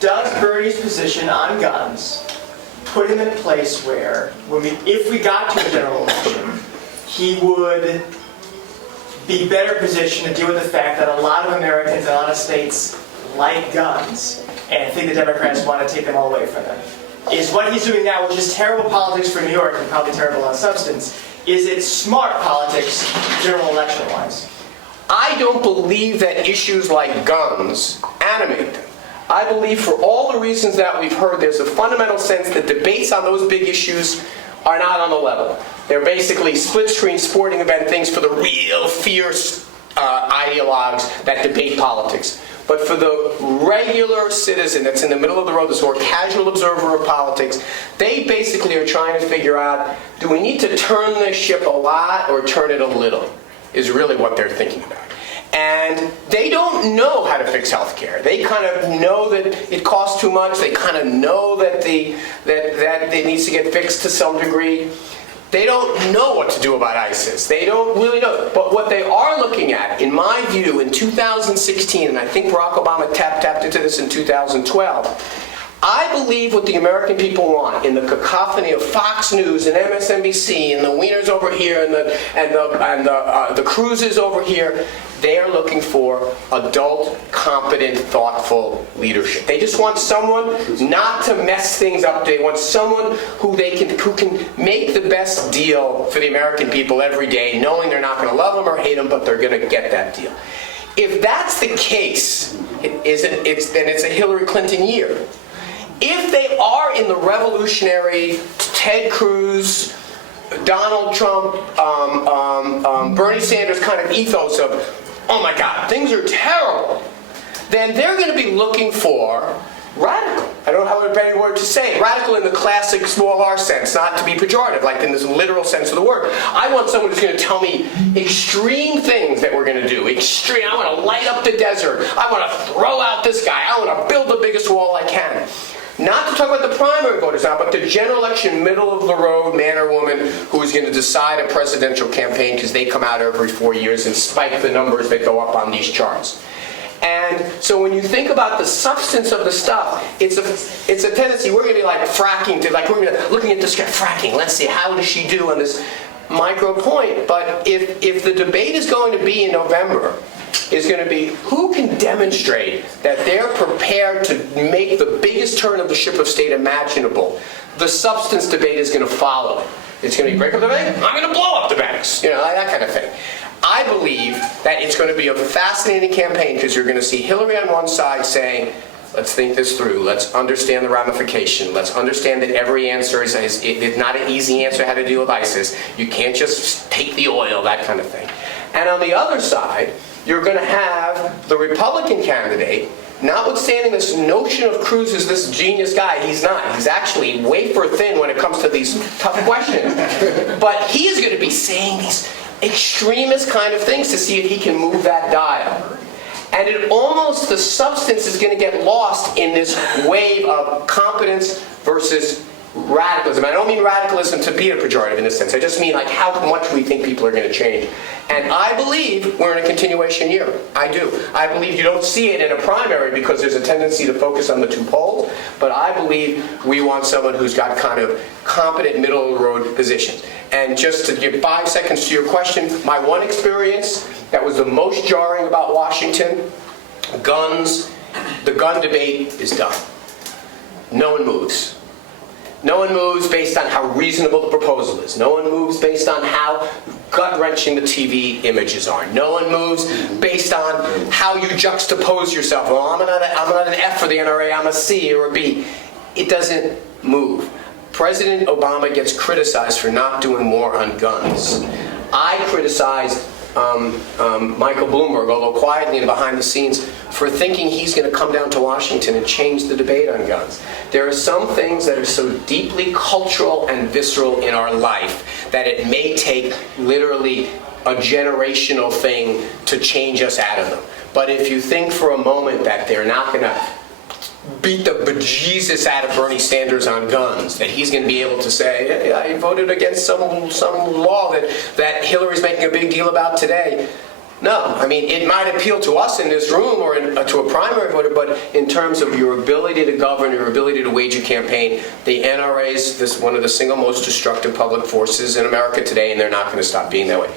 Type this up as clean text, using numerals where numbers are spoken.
does Bernie's position on guns put him in a place where, if we got to a general election, he would be better positioned to deal with the fact that a lot of Americans in a lot of states like guns and think the Democrats want to take them all away from them? Is what he's doing now, which is terrible politics for New York and probably terrible on substance, is it smart politics, general election-wise? I don't believe that issues like guns animate them. I believe for all the reasons that we've heard, there's a fundamental sense that debates on those big issues are not on the level. They're basically split-screen sporting event things for the real fierce ideologues that debate politics. But for the regular citizen that's in the middle of the road, this more casual observer of politics, they basically are trying to figure out, do we need to turn this ship a lot or turn it a little, is really what they're thinking about. And they don't know how to fix healthcare. They kind of know that it costs too much. They kind of know that that it needs to get fixed to some degree. They don't know what to do about ISIS. They don't really know. But what they are looking at, in my view, in 2016, and I think Barack Obama tapped into this in 2012, I believe what the American people want in the cacophony of Fox News and MSNBC and the Wieners over here and the Cruzes over here, they are looking for adult, competent, thoughtful leadership. They just want someone not to mess things up. They want someone who can make the best deal for the American people every day, knowing they're not going to love them or hate them, but they're going to get that deal. If that's the case, then it's a Hillary Clinton year. If they are in the revolutionary Ted Cruz, Donald Trump, Bernie Sanders kind of ethos of, oh my God, things are terrible, then they're going to be looking for radical. I don't have a better word to say. Radical in the classic small r sense, not to be pejorative, like in this literal sense of the word. I want someone who's going to tell me extreme things that we're going to do. Extreme. I want to light up the desert. I want to throw out this guy. I want to build the biggest wall I can. Not to talk about the primary voters now, but the general election, middle of the road man or woman who is going to decide a presidential campaign because they come out every 4 years and spike the numbers that go up on these charts. And so when you think about the substance of the stuff, it's a tendency, we're going to be like fracking, we're going to looking at this guy, fracking, let's see, how does she do on this micro point? But if the debate is going to be in November, is going to be who can demonstrate that they're prepared to make the biggest turn of the ship of state imaginable. The substance debate is going to follow. It's going to be break up the bank, I'm going to blow up the banks, that kind of thing. I believe that it's going to be a fascinating campaign because you're going to see Hillary on one side saying, let's think this through, let's understand the ramification, let's understand that every answer is not an easy answer how to deal with ISIS. You can't just take the oil, that kind of thing. And on the other side, you're going to have the Republican candidate, notwithstanding this notion of Cruz as this genius guy, he's not. He's actually wafer thin when it comes to these tough questions. But he's going to be saying these extremist kind of things to see if he can move that dial. And the substance is going to get lost in this wave of competence versus radicalism. I don't mean radicalism to be a pejorative in this sense. I just mean like how much we think people are going to change. And I believe we're in a continuation year. I do. I believe you don't see it in a primary because there's a tendency to focus on the two poles. But I believe we want someone who's got kind of competent middle-of-the-road positions. And just to give 5 seconds to your question, my one experience that was the most jarring about Washington, guns, the gun debate is done. No one moves. No one moves based on how reasonable the proposal is. No one moves based on how gut-wrenching the TV images are. No one moves based on how you juxtapose yourself. Well, I'm not an F for the NRA, I'm a C or a B. It doesn't move. President Obama gets criticized for not doing more on guns. I criticize Michael Bloomberg, although quietly and behind the scenes, for thinking he's going to come down to Washington and change the debate on guns. There are some things that are so deeply cultural and visceral in our life that it may take literally a generational thing to change us out of them. But if you think for a moment that they're not going to beat the bejesus out of Bernie Sanders on guns, that he's going to be able to say, hey, I voted against some law that Hillary's making a big deal about today. No, I mean, it might appeal to us in this room or to a primary voter, but in terms of your ability to govern, your ability to wage a campaign, the NRA is one of the single most destructive public forces in America today, and they're not going to stop being that way.